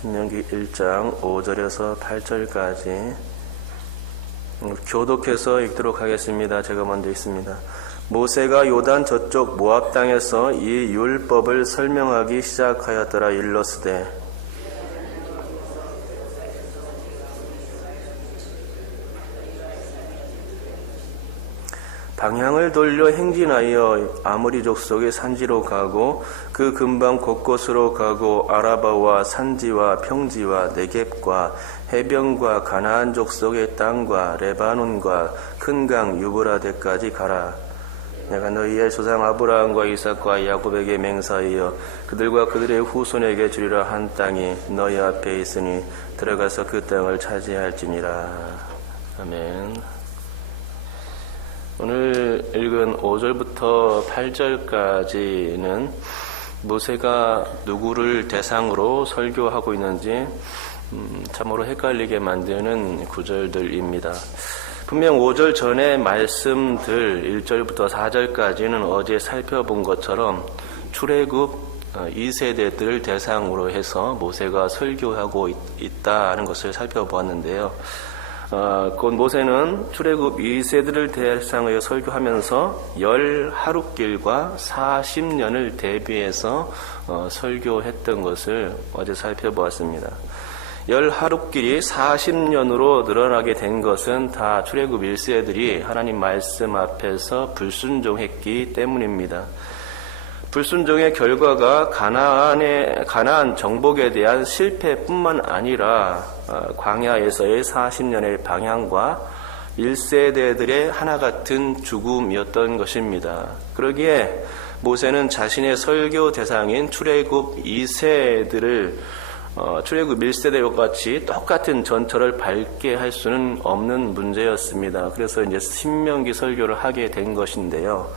신명기 1장 5절에서 8절까지 교독해서 읽도록 하겠습니다. 제가 먼저 읽습니다. 모세가 요단 저쪽 모압 땅에서 이 율법을 설명하기 시작하였더라. 일러스되 방향을 돌려 행진하여 아모리 족속의 산지로 가고 그 근방 곳곳으로 가고 아라바와 산지와 평지와 네겝과 해변과 가나안 족속의 땅과 레바논과 큰 강 유브라데까지 가라. 내가 너희의 조상 아브라함과 이삭과 야곱에게 맹세하여 그들과 그들의 후손에게 주리라 한 땅이 너희 앞에 있으니 들어가서 그 땅을 차지할지니라. 아멘. 오늘 읽은 5절부터 8절까지는 모세가 누구를 대상으로 설교하고 있는지 참으로 헷갈리게 만드는 구절들입니다. 분명 5절 전의 말씀들 1절부터 4절까지는 어제 살펴본 것처럼 출애굽 2세대들을 대상으로 해서 모세가 설교하고 있다는 것을 살펴보았는데요. 곧 모세는 출애굽 2세들을 대상하여 설교하면서 10하룻길과 40년을 대비해서 설교했던 것을 어제 살펴보았습니다. 10하룻길이 40년으로 늘어나게 된 것은 다 출애굽 1세들이 하나님 말씀 앞에서 불순종했기 때문입니다. 불순종의 결과가 가나안 정복에 대한 실패뿐만 아니라 광야에서의 40년의 방향과 1세대들의 하나 같은 죽음이었던 것입니다. 그러기에 모세는 자신의 설교 대상인 출애굽 2세들을 출애굽 1세대와 같이 똑같은 전철을 밟게 할 수는 없는 문제였습니다. 그래서 이제 신명기 설교를 하게 된 것인데요.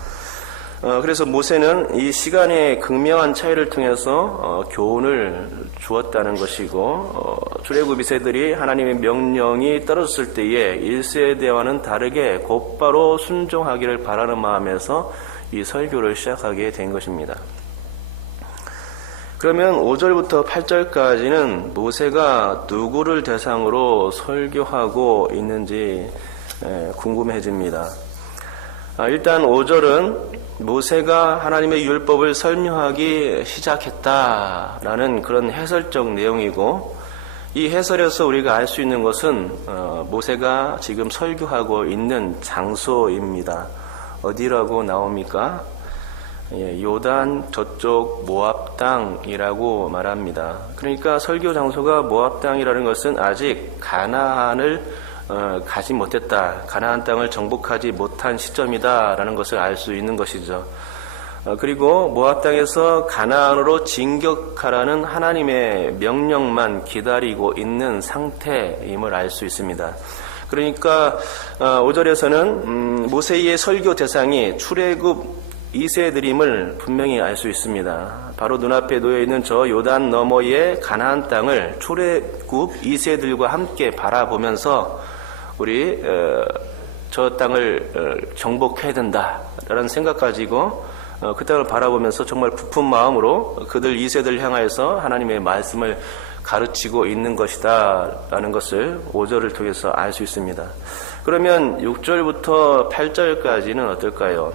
그래서 모세는 이 시간의 극명한 차이를 통해서 교훈을 주었다는 것이고 출애굽 2세들이 하나님의 명령이 떨어졌을 때에 1세대와는 다르게 곧바로 순종하기를 바라는 마음에서 이 설교를 시작하게 된 것입니다. 그러면 5절부터 8절까지는 모세가 누구를 대상으로 설교하고 있는지 궁금해집니다. 일단 5절은 모세가 하나님의 율법을 설명하기 시작했다라는 그런 해설적 내용이고, 이 해설에서 우리가 알 수 있는 것은 모세가 지금 설교하고 있는 장소입니다. 어디라고 나옵니까? 요단 저쪽 모압 땅이라고 말합니다. 그러니까 설교 장소가 모압 땅이라는 것은 아직 가나안을 가지 못했다, 가나안 땅을 정복하지 못한 시점이다라는 것을 알 수 있는 것이죠. 그리고 모압 땅에서 가나안으로 진격하라는 하나님의 명령만 기다리고 있는 상태임을 알 수 있습니다. 그러니까 5절에서는 모세의 설교 대상이 출애굽 2세들임을 분명히 알 수 있습니다. 바로 눈앞에 놓여있는 저 요단 너머의 가나안 땅을 출애굽 2세들과 함께 바라보면서 우리 저 땅을 정복해야 된다라는 생각 가지고 그 땅을 바라보면서 정말 부푼 마음으로 그들 2세들을 향하여서 하나님의 말씀을 가르치고 있는 것이다 라는 것을 5절을 통해서 알 수 있습니다. 그러면 6절부터 8절까지는 어떨까요?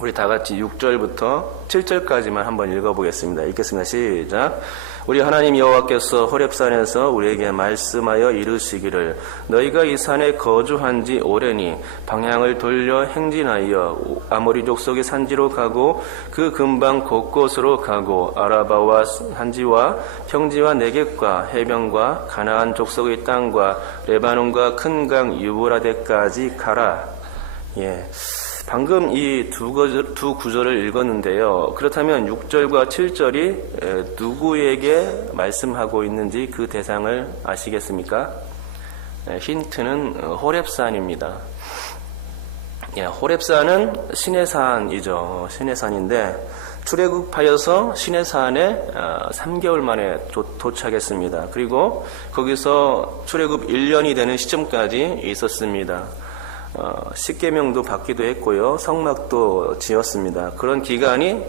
우리 다 같이 6절부터 7절까지만 한번 읽어보겠습니다. 읽겠습니다. 시작. 우리 하나님 여호와께서 호렙산에서 우리에게 말씀하여 이르시기를 너희가 이 산에 거주한 지 오래니 방향을 돌려 행진하여 아모리 족속의 산지로 가고 그 근방 곳곳으로 가고 아라바와 산지와 평지와 네겝과 해변과 가나안 족속의 땅과 레바논과 큰 강 유브라데까지 가라. 방금 이 두 구절을 읽었는데요. 그렇다면 6절과 7절이 누구에게 말씀하고 있는지 그 대상을 아시겠습니까? 힌트는 호렙산입니다. 호렙산은 시내산이죠. 시내산인데 출애굽하여서 시내산에 3개월 만에 도착했습니다. 그리고 거기서 출애굽 1년이 되는 시점까지 있었습니다. 십계명도 받기도 했고요. 성막도 지었습니다. 그런 기간이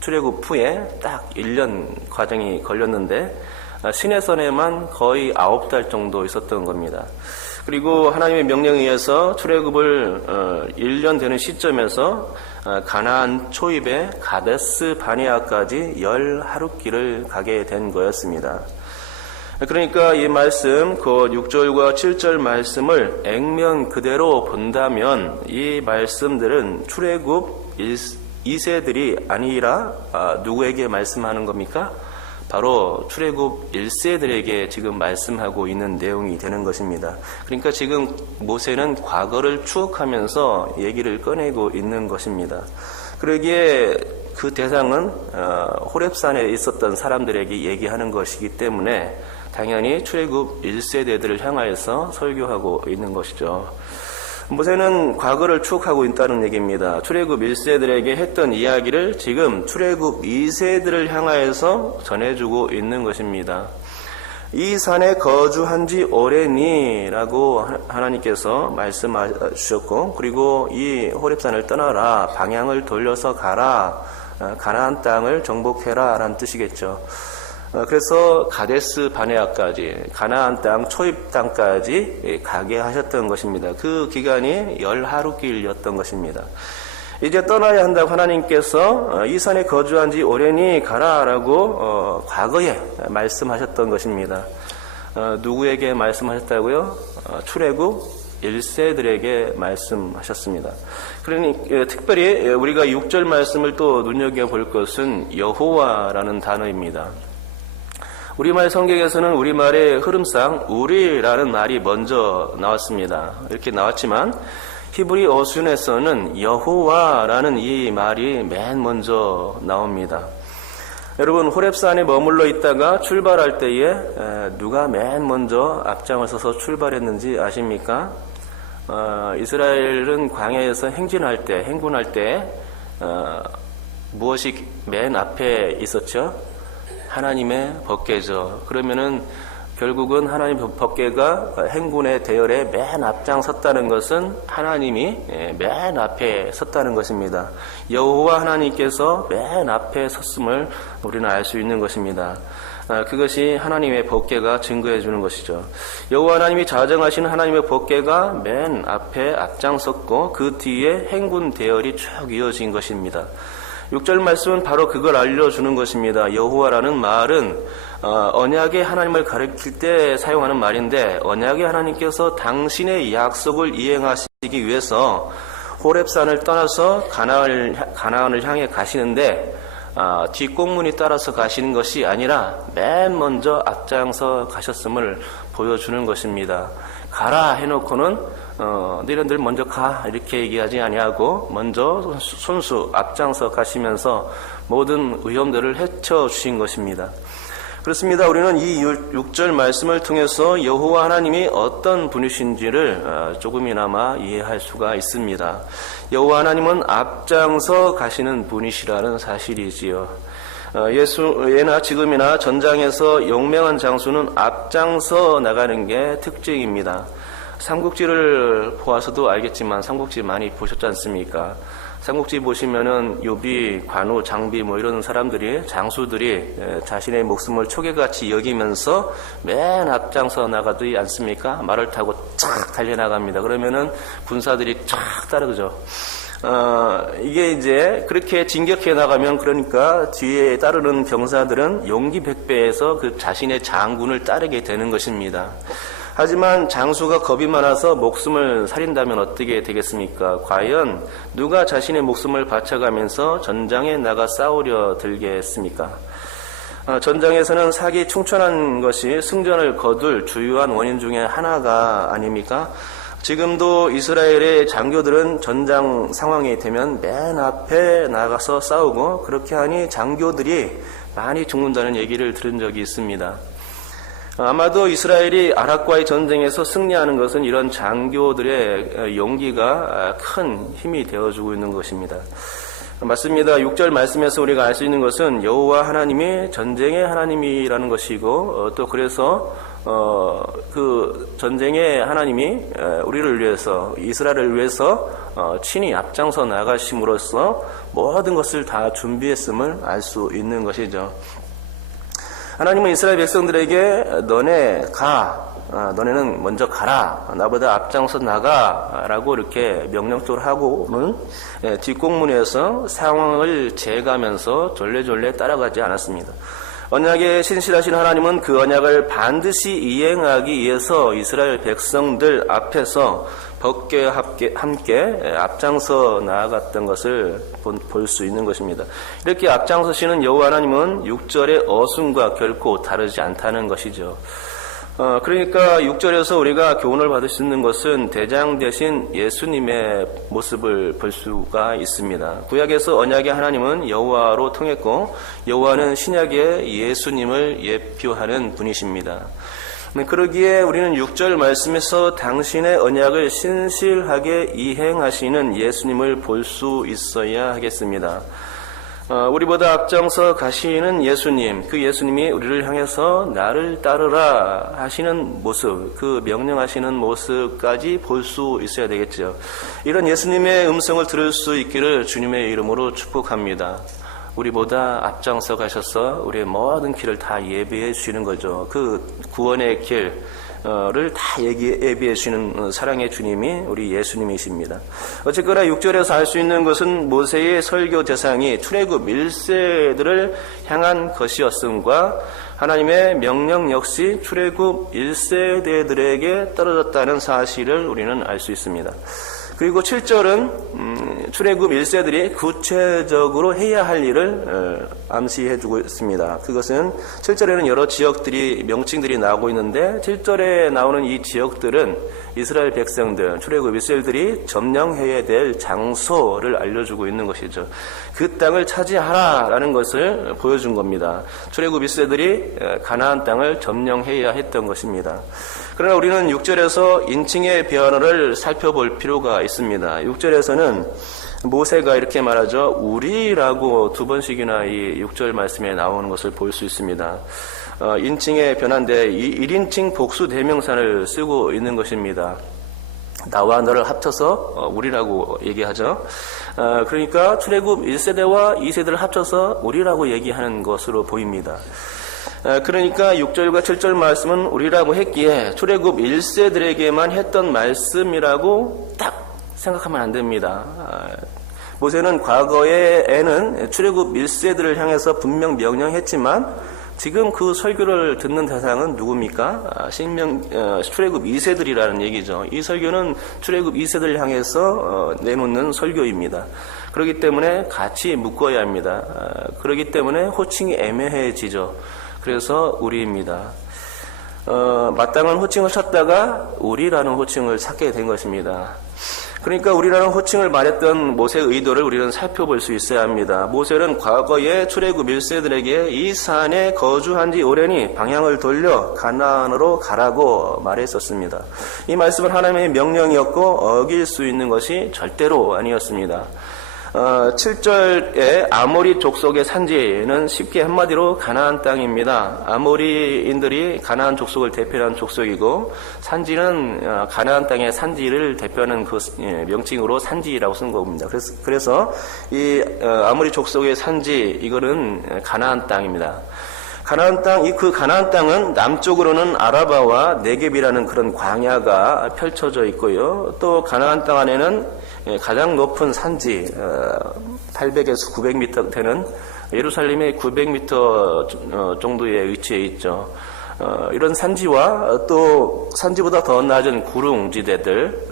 출애굽 후에 딱 1년 과정이 걸렸는데 시내산에만 거의 9달 정도 있었던 겁니다. 그리고 하나님의 명령에 의해서 출애굽을 1년 되는 시점에서 가나안 초입의 가데스 바네아까지 10하룻길을 가게 된 거였습니다. 그러니까 이 말씀, 그 6절과 7절 말씀을 액면 그대로 본다면 이 말씀들은 출애굽 2세들이 아니라 누구에게 말씀하는 겁니까? 바로 출애굽 1세들에게 지금 말씀하고 있는 내용이 되는 것입니다. 그러니까 지금 모세는 과거를 추억하면서 얘기를 꺼내고 있는 것입니다. 그러기에 그 대상은 호렙산에 있었던 사람들에게 얘기하는 것이기 때문에 당연히 출애굽 1세대들을 향하여서 설교하고 있는 것이죠. 모세는 과거를 추억하고 있다는 얘기입니다. 출애굽 1세들에게 했던 이야기를 지금 출애굽 2세들을 향하여서 전해주고 있는 것입니다. 이 산에 거주한 지 오래니라고 하나님께서 말씀하셨고, 그리고 이 호렙산을 떠나라, 방향을 돌려서 가라, 가나안 땅을 정복해라 라는 뜻이겠죠. 그래서 가데스 바네아까지, 가나안 땅 초입 땅까지 가게 하셨던 것입니다. 그 기간이 10하룻길이었던 것입니다. 이제 떠나야 한다고 하나님께서 이 산에 거주한 지 오래니 가라라고 과거에 말씀하셨던 것입니다. 누구에게 말씀하셨다고요? 출애굽 1세들에게 말씀하셨습니다. 그러니 특별히 우리가 6절 말씀을 또 눈여겨볼 것은 여호와라는 단어입니다. 우리말 성경에서는 우리말의 흐름상 우리라는 말이 먼저 나왔습니다. 이렇게 나왔지만 히브리 어순에서는 여호와라는 이 말이 맨 먼저 나옵니다. 여러분, 호렙산에 머물러 있다가 출발할 때에 누가 맨 먼저 앞장을 서서 출발했는지 아십니까? 이스라엘은 광야에서 행군할 때 무엇이 맨 앞에 있었죠? 하나님의 법궤죠. 그러면은 결국은 하나님의 법궤가 행군의 대열에 맨 앞장 섰다는 것은 하나님이 맨 앞에 섰다는 것입니다. 여호와 하나님께서 맨 앞에 섰음을 우리는 알 수 있는 것입니다. 그것이 하나님의 법궤가 증거해 주는 것이죠. 여호와 하나님이 자정하시는 하나님의 법궤가 맨 앞에 앞장섰고 그 뒤에 행군 대열이 쭉 이어진 것입니다. 6절 말씀은 바로 그걸 알려주는 것입니다. 여호와라는 말은 언약의 하나님을 가리킬 때 사용하는 말인데, 언약의 하나님께서 당신의 약속을 이행하시기 위해서 호렙산을 떠나서 가나안을 향해 가시는데 뒷공문이 따라서 가시는 것이 아니라 맨 먼저 앞장서 가셨음을 보여주는 것입니다. 가라 해놓고는 너희들 먼저 가 이렇게 얘기하지 아니하고 먼저 손수 앞장서 가시면서 모든 위험들을 헤쳐주신 것입니다. 그렇습니다. 우리는 이 6절 말씀을 통해서 여호와 하나님이 어떤 분이신지를 조금이나마 이해할 수가 있습니다. 여호와 하나님은 앞장서 가시는 분이시라는 사실이지요. 예나 지금이나 전장에서 용맹한 장수는 앞장서 나가는 게 특징입니다. 삼국지를 보아서도 알겠지만 삼국지 많이 보셨지 않습니까? 삼국지 보시면은 요비, 관우, 장비 뭐 이런 사람들이, 장수들이 자신의 목숨을 초계같이 여기면서 맨 앞장서 나가지 않습니까? 말을 타고 쫙 달려나갑니다. 그러면은 군사들이 쫙 따르죠. 이게 이제 그렇게 진격해 나가면, 그러니까 뒤에 따르는 병사들은 용기 백배에서 그 자신의 장군을 따르게 되는 것입니다. 하지만 장수가 겁이 많아서 목숨을 살인다면 어떻게 되겠습니까? 과연 누가 자신의 목숨을 바쳐가면서 전장에 나가 싸우려 들겠습니까? 전장에서는 사기 충천한 것이 승전을 거둘 주요한 원인 중에 하나가 아닙니까? 지금도 이스라엘의 장교들은 전장 상황이 되면 맨 앞에 나가서 싸우고, 그렇게 하니 장교들이 많이 죽는다는 얘기를 들은 적이 있습니다. 아마도 이스라엘이 아락과의 전쟁에서 승리하는 것은 이런 장교들의 용기가 큰 힘이 되어주고 있는 것입니다. 맞습니다. 6절 말씀에서 우리가 알 수 있는 것은 여호와 하나님이 전쟁의 하나님이라는 것이고 또 그래서 그 전쟁의 하나님이 우리를 위해서 이스라엘을 위해서 친히 앞장서 나가심으로써 모든 것을 다 준비했음을 알 수 있는 것이죠. 하나님은 이스라엘 백성들에게 너네는 먼저 가라. 나보다 앞장서 나가라고 이렇게 명령적으로 하고는 뒷공문에서 상황을 재가면서 졸래졸래 따라가지 않았습니다. 언약에 신실하신 하나님은 그 언약을 반드시 이행하기 위해서 이스라엘 백성들 앞에서 법궤와 함께 앞장서 나아갔던 것을 볼 수 있는 것입니다. 이렇게 앞장서시는 여호와 하나님은 6절의 어순과 결코 다르지 않다는 것이죠. 그러니까 6절에서 우리가 교훈을 받을 수 있는 것은 대장 대신 예수님의 모습을 볼 수가 있습니다. 구약에서 언약의 하나님은 여호와로 통했고 여호와는 신약의 예수님을 예표하는 분이십니다. 그러기에 우리는 6절 말씀에서 당신의 언약을 신실하게 이행하시는 예수님을 볼 수 있어야 하겠습니다. 우리보다 앞장서 가시는 예수님, 그 예수님이 우리를 향해서 나를 따르라 하시는 모습, 그 명령하시는 모습까지 볼 수 있어야 되겠죠. 이런 예수님의 음성을 들을 수 있기를 주님의 이름으로 축복합니다. 우리보다 앞장서 가셔서 우리의 모든 길을 다 예비해 주시는 거죠. 그 구원의 길을 다 예비해 주시는 사랑의 주님이 우리 예수님이십니다. 어쨌거나 6절에서 알 수 있는 것은 모세의 설교 대상이 출애굽 1세들을 향한 것이었음과 하나님의 명령 역시 출애굽 1세대들에게 떨어졌다는 사실을 우리는 알 수 있습니다. 그리고 7절은 출애굽 1세들이 구체적으로 해야 할 일을 암시해주고 있습니다. 그것은 7절에는 여러 지역들이 명칭들이 나오고 있는데 7절에 나오는 이 지역들은 이스라엘 백성들, 출애굽 1세들이 점령해야 될 장소를 알려주고 있는 것이죠. 그 땅을 차지하라라는 것을 보여준 겁니다. 출애굽 1세들이 가나안 땅을 점령해야 했던 것입니다. 그러나 우리는 6절에서 인칭의 변화를 살펴볼 필요가 있습니다. 6절에서는 모세가 이렇게 말하죠. 우리라고 두 번씩이나 이 6절 말씀에 나오는 것을 볼 수 있습니다. 인칭의 변화인데 이 1인칭 복수 대명사를 쓰고 있는 것입니다. 나와 너를 합쳐서 우리라고 얘기하죠. 그러니까 출애굽 1세대와 2세대를 합쳐서 우리라고 얘기하는 것으로 보입니다. 그러니까 6절과 7절 말씀은 우리라고 했기에 출애굽 1세들에게만 했던 말씀이라고 딱 생각하면 안 됩니다. 모세는 과거에는 출애굽 1세들을 향해서 분명 명령했지만 지금 그 설교를 듣는 대상은 누굽니까? 출애굽 2세들이라는 얘기죠. 이 설교는 출애굽 2세들을 향해서 내놓는 설교입니다. 그렇기 때문에 같이 묶어야 합니다. 그렇기 때문에 호칭이 애매해지죠. 그래서 우리입니다. 마땅한 호칭을 찾다가 우리라는 호칭을 찾게 된 것입니다. 그러니까 우리라는 호칭을 말했던 모세의 의도를 우리는 살펴볼 수 있어야 합니다. 모세는 과거에 출애굽 1세들에게 이 산에 거주한 지 오래니 방향을 돌려 가나안으로 가라고 말했었습니다. 이 말씀은 하나님의 명령이었고 어길 수 있는 것이 절대로 아니었습니다. 7절에 아모리 족속의 산지는 쉽게 한마디로 가나안 땅입니다. 아모리인들이 가나안 족속을 대표하는 족속이고 산지는 가나안 땅의 산지를 대표하는 그 명칭으로 산지라고 쓴 겁니다. 그래서 이 아모리 족속의 산지 이거는 가나안 땅입니다. 가나안 땅, 그 가나안 땅은 남쪽으로는 아라바와 네겝이라는 그런 광야가 펼쳐져 있고요. 또 가나안 땅 안에는 가장 높은 산지 800에서 900m 되는 예루살렘의 900m 정도에 위치해 있죠. 이런 산지와 또 산지보다 더 낮은 구릉지대들,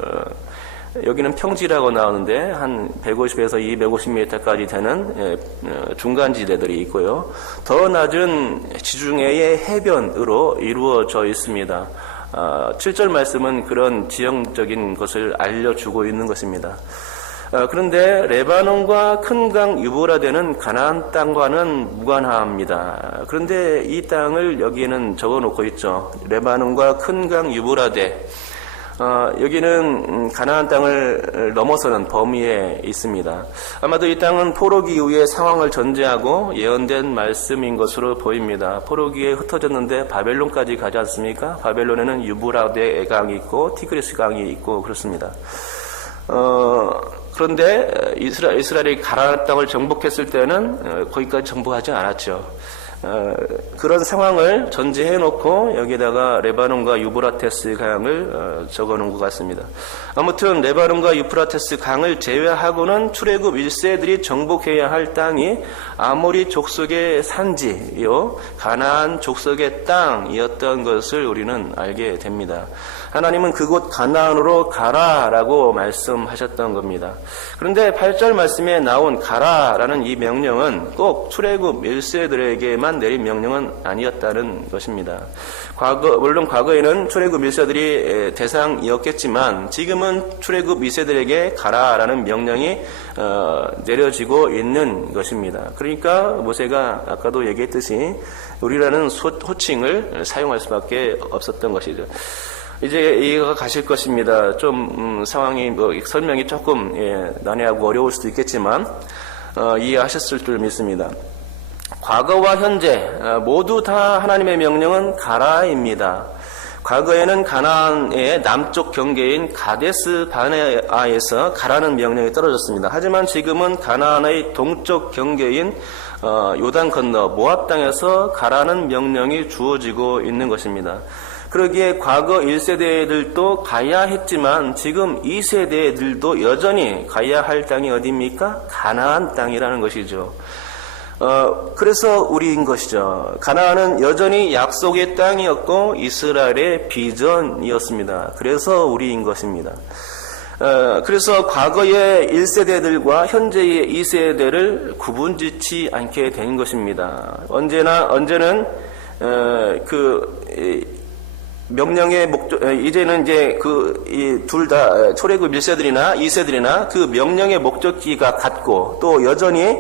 여기는 평지라고 나오는데 한 150에서 250m까지 되는 중간지대들이 있고요. 더 낮은 지중해의 해변으로 이루어져 있습니다. 7절 말씀은 그런 지형적인 것을 알려주고 있는 것입니다. 그런데 레바논과 큰 강 유브라데는 가나안 땅과는 무관합니다. 그런데 이 땅을 여기에는 적어놓고 있죠. 레바논과 큰 강 유브라데. 여기는 가나안 땅을 넘어서는 범위에 있습니다. 아마도 이 땅은 포로기 이후의 상황을 전제하고 예언된 말씀인 것으로 보입니다. 포로기에 흩어졌는데 바벨론까지 가지 않습니까? 바벨론에는 유브라데 강이 있고 티그리스 강이 있고 그렇습니다. 그런데 이스라엘이 가나안 땅을 정복했을 때는 거기까지 정복하지 않았죠. 그런 상황을 전제해 놓고 여기다가 레바논과 유브라테스 강을 적어 놓은 것 같습니다. 아무튼 레바논과 유프라테스 강을 제외하고는 출애굽 1세들이 정복해야 할 땅이 아모리 족속의 산지요, 가나안 족속의 땅이었던 것을 우리는 알게 됩니다. 하나님은 그곳 가나안으로 가라라고 말씀하셨던 겁니다. 그런데 8절 말씀에 나온 가라라는 이 명령은 꼭 출애굽 1세들에게만 내린 명령은 아니었다는 것입니다. 물론 과거에는 출애굽 1세들이 대상이었겠지만 지금은 출애굽 2세들에게 가라라는 명령이 내려지고 있는 것입니다. 그러니까 모세가 아까도 얘기했듯이 우리라는 호칭을 사용할 수밖에 없었던 것이죠. 이제 이해가 가실 것입니다. 좀 상황이 설명이 조금 난해하고 어려울 수도 있겠지만 이해하셨을 줄 믿습니다. 과거와 현재 모두 다 하나님의 명령은 가라입니다. 과거에는 가나안의 남쪽 경계인 가데스 바네아에서 가라는 명령이 떨어졌습니다. 하지만 지금은 가나안의 동쪽 경계인 요단 건너 모압 땅에서 가라는 명령이 주어지고 있는 것입니다. 그러기에 과거 1세대들도 가야 했지만 지금 2세대들도 여전히 가야 할 땅이 어디입니까? 가나안 땅이라는 것이죠. 그래서 우리인 것이죠. 가나안은 여전히 약속의 땅이었고 이스라엘의 비전이었습니다. 그래서 우리인 것입니다. 그래서 과거의 1세대들과 현재의 2세대를 구분짓지 않게 된 것입니다. 언제는 명령의 목적, 이제는 이제 둘 다 출애굽 1세들이나 2세들이나 그 명령의 목적지가 같고 또 여전히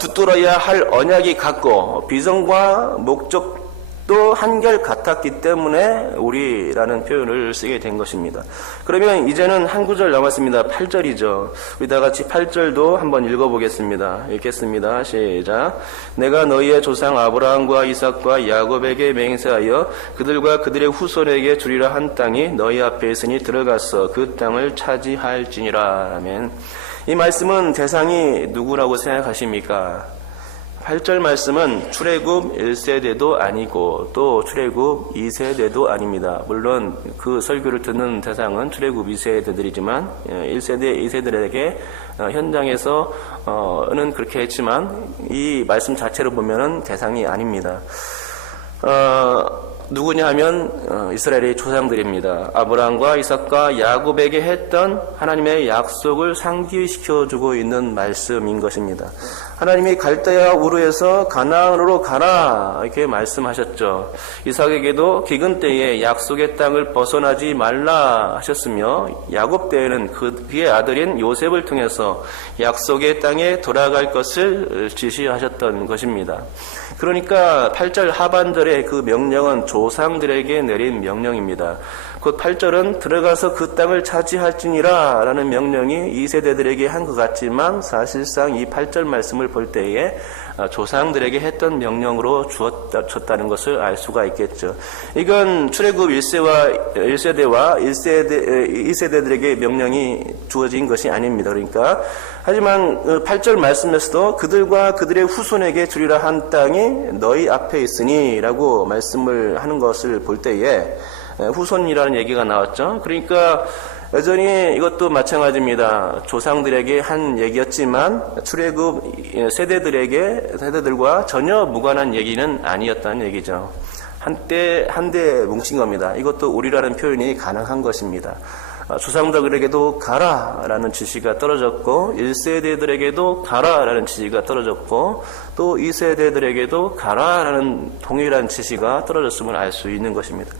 붙들어야 할 언약이 같고 비전과 목적도 한결 같았기 때문에 우리라는 표현을 쓰게 된 것입니다. 그러면 이제는 한 구절 남았습니다. 8절이죠. 우리 다 같이 8절도 한번 읽어보겠습니다. 읽겠습니다. 시작. 내가 너희의 조상 아브라함과 이삭과 야곱에게 맹세하여 그들과 그들의 후손에게 주리라 한 땅이 너희 앞에 있으니 들어가서 그 땅을 차지할지니라. 아멘. 이 말씀은 대상이 누구라고 생각하십니까? 8절 말씀은 출애굽 1세대도 아니고 또 출애굽 2세대도 아닙니다. 물론 그 설교를 듣는 대상은 출애굽 2세대들이지만 1세대, 2세들에게 현장에서는 그렇게 했지만 이 말씀 자체로 보면은 대상이 아닙니다. 누구냐 하면 이스라엘의 조상들입니다. 아브라함과 이삭과 야곱에게 했던 하나님의 약속을 상기시켜주고 있는 말씀인 것입니다. 하나님이 갈대아 우르에서 가나안으로 가라 이렇게 말씀하셨죠. 이삭에게도 기근 때에 약속의 땅을 벗어나지 말라 하셨으며 야곱 때에는 그의 아들인 요셉을 통해서 약속의 땅에 돌아갈 것을 지시하셨던 것입니다. 그러니까 8절 하반절의 그 명령은 조상들에게 내린 명령입니다. 곧 8절은 들어가서 그 땅을 차지할지니라 라는 명령이 2세대들에게 한 것 같지만 사실상 이 8절 말씀을 볼 때에 조상들에게 했던 명령으로 주었다는 것을 알 수가 있겠죠. 이건 출애굽 1세대와 2세대들에게 명령이 주어진 것이 아닙니다. 그러니까 하지만 8절 말씀에서도 그들과 그들의 후손에게 주리라 한 땅이 너희 앞에 있으니 라고 말씀을 하는 것을 볼 때에 후손이라는 얘기가 나왔죠. 그러니까 여전히 이것도 마찬가지입니다. 조상들에게 한 얘기였지만 출애굽 세대들과 전혀 무관한 얘기는 아니었다는 얘기죠. 한때 뭉친 겁니다. 이것도 우리라는 표현이 가능한 것입니다. 조상들에게도 가라라는 지시가 떨어졌고 1세대들에게도 가라라는 지시가 떨어졌고 또 2세대들에게도 가라라는 동일한 지시가 떨어졌음을 알 수 있는 것입니다.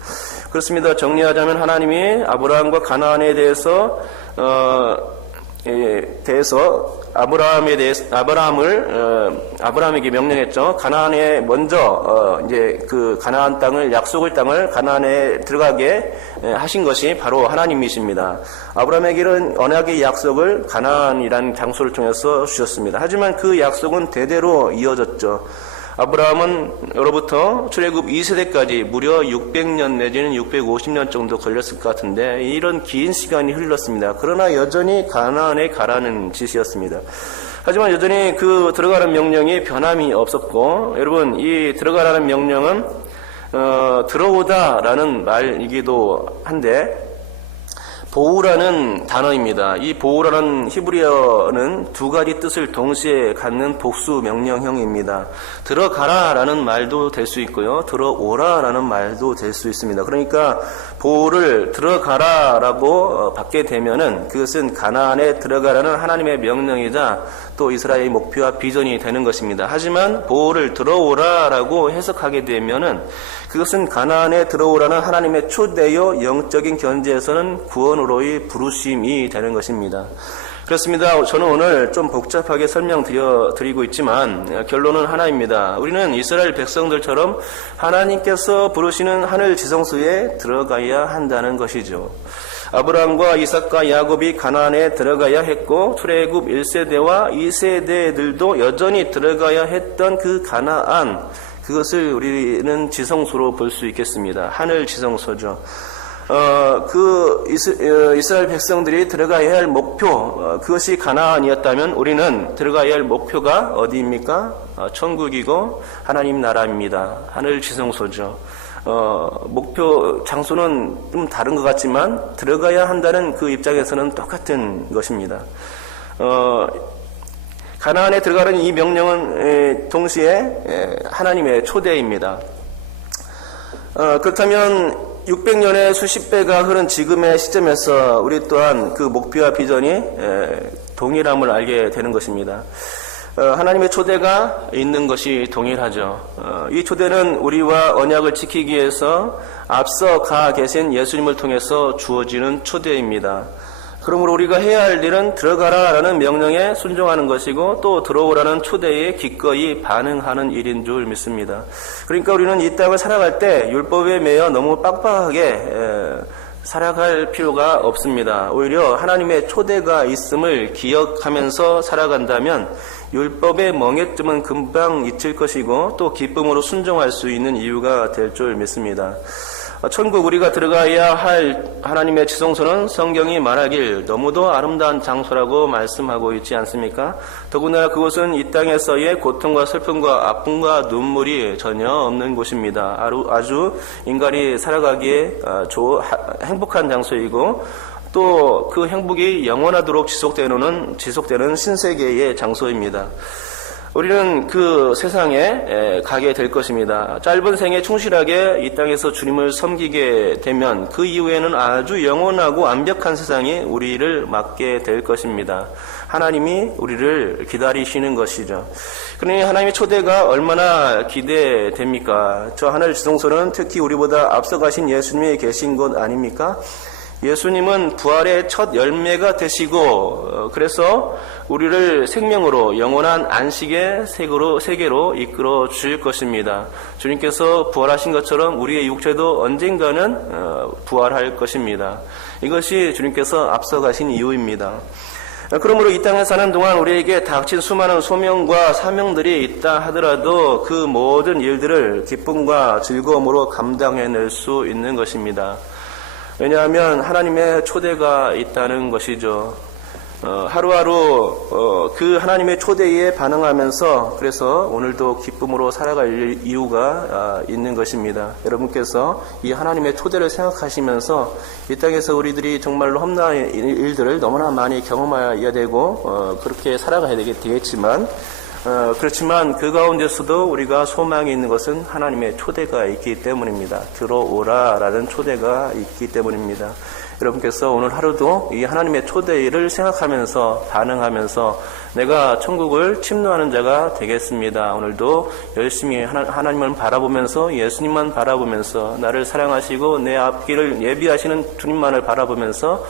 그렇습니다. 정리하자면 하나님이 아브라함과 가나안에 대해서 대해서 아브라함에게 명령했죠. 가나안에 먼저 이제 그 가나안 땅을, 약속의 땅을 가나안에 들어가게 하신 것이 바로 하나님이십니다. 아브라함에게는 언약의 약속을 가나안이라는 장소를 통해서 주셨습니다. 하지만 그 약속은 대대로 이어졌죠. 아브라함으로부터 출애굽 2세대까지 무려 600년 내지는 650년 정도 걸렸을 것 같은데 이런 긴 시간이 흘렀습니다. 그러나 여전히 가나안에 가라는 짓이었습니다. 하지만 여전히 그 들어가는 명령이 변함이 없었고, 여러분, 이 들어가라는 명령은 들어오다라는 말이기도 한데 보우라는 단어입니다. 이 보우라는 히브리어는 두 가지 뜻을 동시에 갖는 복수 명령형입니다. 들어가라라는 말도 될 수 있고요. 들어오라라는 말도 될 수 있습니다. 그러니까 보우를 들어가라라고 받게 되면은 그것은 가나안에 들어가라는 하나님의 명령이자 또 이스라엘의 목표와 비전이 되는 것입니다. 하지만 보우를 들어오라라고 해석하게 되면은 그것은 가나안에 들어오라는 하나님의 초대요 영적인 견지에서는 구원으로의 부르심이 되는 것입니다. 그렇습니다. 저는 오늘 좀 복잡하게 설명드리고 있지만 결론은 하나입니다. 우리는 이스라엘 백성들처럼 하나님께서 부르시는 하늘 지성소에 들어가야 한다는 것이죠. 아브라함과 이삭과 야곱이 가나안에 들어가야 했고 출애굽 1세대와 2세대들도 여전히 들어가야 했던 그 가나안, 그것을 우리는 지성소로 볼 수 있겠습니다. 하늘 지성소죠. 이스라엘 백성들이 들어가야 할 목표, 그것이 가나안이었다면 우리는 들어가야 할 목표가 어디입니까? 천국이고 하나님 나라입니다. 하늘 지성소죠. 목표 장소는 좀 다른 것 같지만 들어가야 한다는 그 입장에서는 똑같은 것입니다. 가나안에 들어가는 이 명령은 동시에 하나님의 초대입니다. 그렇다면 600년의 수십 배가 흐른 지금의 시점에서 우리 또한 그 목표와 비전이 동일함을 알게 되는 것입니다. 하나님의 초대가 있는 것이 동일하죠. 이 초대는 우리와 언약을 지키기 위해서 앞서 가 계신 예수님을 통해서 주어지는 초대입니다. 그러므로 우리가 해야 할 일은 들어가라라는 명령에 순종하는 것이고 또 들어오라는 초대에 기꺼이 반응하는 일인 줄 믿습니다. 그러니까 우리는 이 땅을 살아갈 때 율법에 매여 너무 빡빡하게 살아갈 필요가 없습니다. 오히려 하나님의 초대가 있음을 기억하면서 살아간다면 율법의 멍에뜸은 금방 잊힐 것이고 또 기쁨으로 순종할 수 있는 이유가 될 줄 믿습니다. 천국 우리가 들어가야 할 하나님의 지성소는 성경이 말하길 너무도 아름다운 장소라고 말씀하고 있지 않습니까? 더구나 그곳은 이 땅에서의 고통과 슬픔과 아픔과 눈물이 전혀 없는 곳입니다. 아주 인간이 살아가기에 행복한 장소이고 또 그 행복이 영원하도록 지속되는 신세계의 장소입니다. 우리는 그 세상에 가게 될 것입니다. 짧은 생에 충실하게 이 땅에서 주님을 섬기게 되면 그 이후에는 아주 영원하고 완벽한 세상이 우리를 맞게 될 것입니다. 하나님이 우리를 기다리시는 것이죠. 그러니 하나님의 초대가 얼마나 기대됩니까? 저 하늘 지성소는 특히 우리보다 앞서가신 예수님이 계신 곳 아닙니까? 예수님은 부활의 첫 열매가 되시고 그래서 우리를 생명으로 영원한 안식의 세계로 이끌어 주실 것입니다. 주님께서 부활하신 것처럼 우리의 육체도 언젠가는 부활할 것입니다. 이것이 주님께서 앞서가신 이유입니다. 그러므로 이 땅에 사는 동안 우리에게 닥친 수많은 소명과 사명들이 있다 하더라도 그 모든 일들을 기쁨과 즐거움으로 감당해낼 수 있는 것입니다. 왜냐하면 하나님의 초대가 있다는 것이죠. 하루하루 그 하나님의 초대에 반응하면서 그래서 오늘도 기쁨으로 살아갈 이유가 있는 것입니다. 여러분께서 이 하나님의 초대를 생각하시면서 이 땅에서 우리들이 정말로 험난한 일들을 너무나 많이 경험해야 되고 그렇게 살아가야 되겠지만 그렇지만 그 가운데서도 우리가 소망이 있는 것은 하나님의 초대가 있기 때문입니다. 들어오라라는 초대가 있기 때문입니다. 여러분께서 오늘 하루도 이 하나님의 초대를 생각하면서 반응하면서 내가 천국을 침노하는 자가 되겠습니다. 오늘도 열심히 하나님을 바라보면서 예수님만 바라보면서 나를 사랑하시고 내 앞길을 예비하시는 주님만을 바라보면서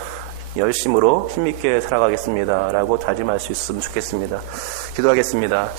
열심으로 힘있게 살아가겠습니다 라고 다짐할 수 있으면 좋겠습니다. 기도하겠습니다.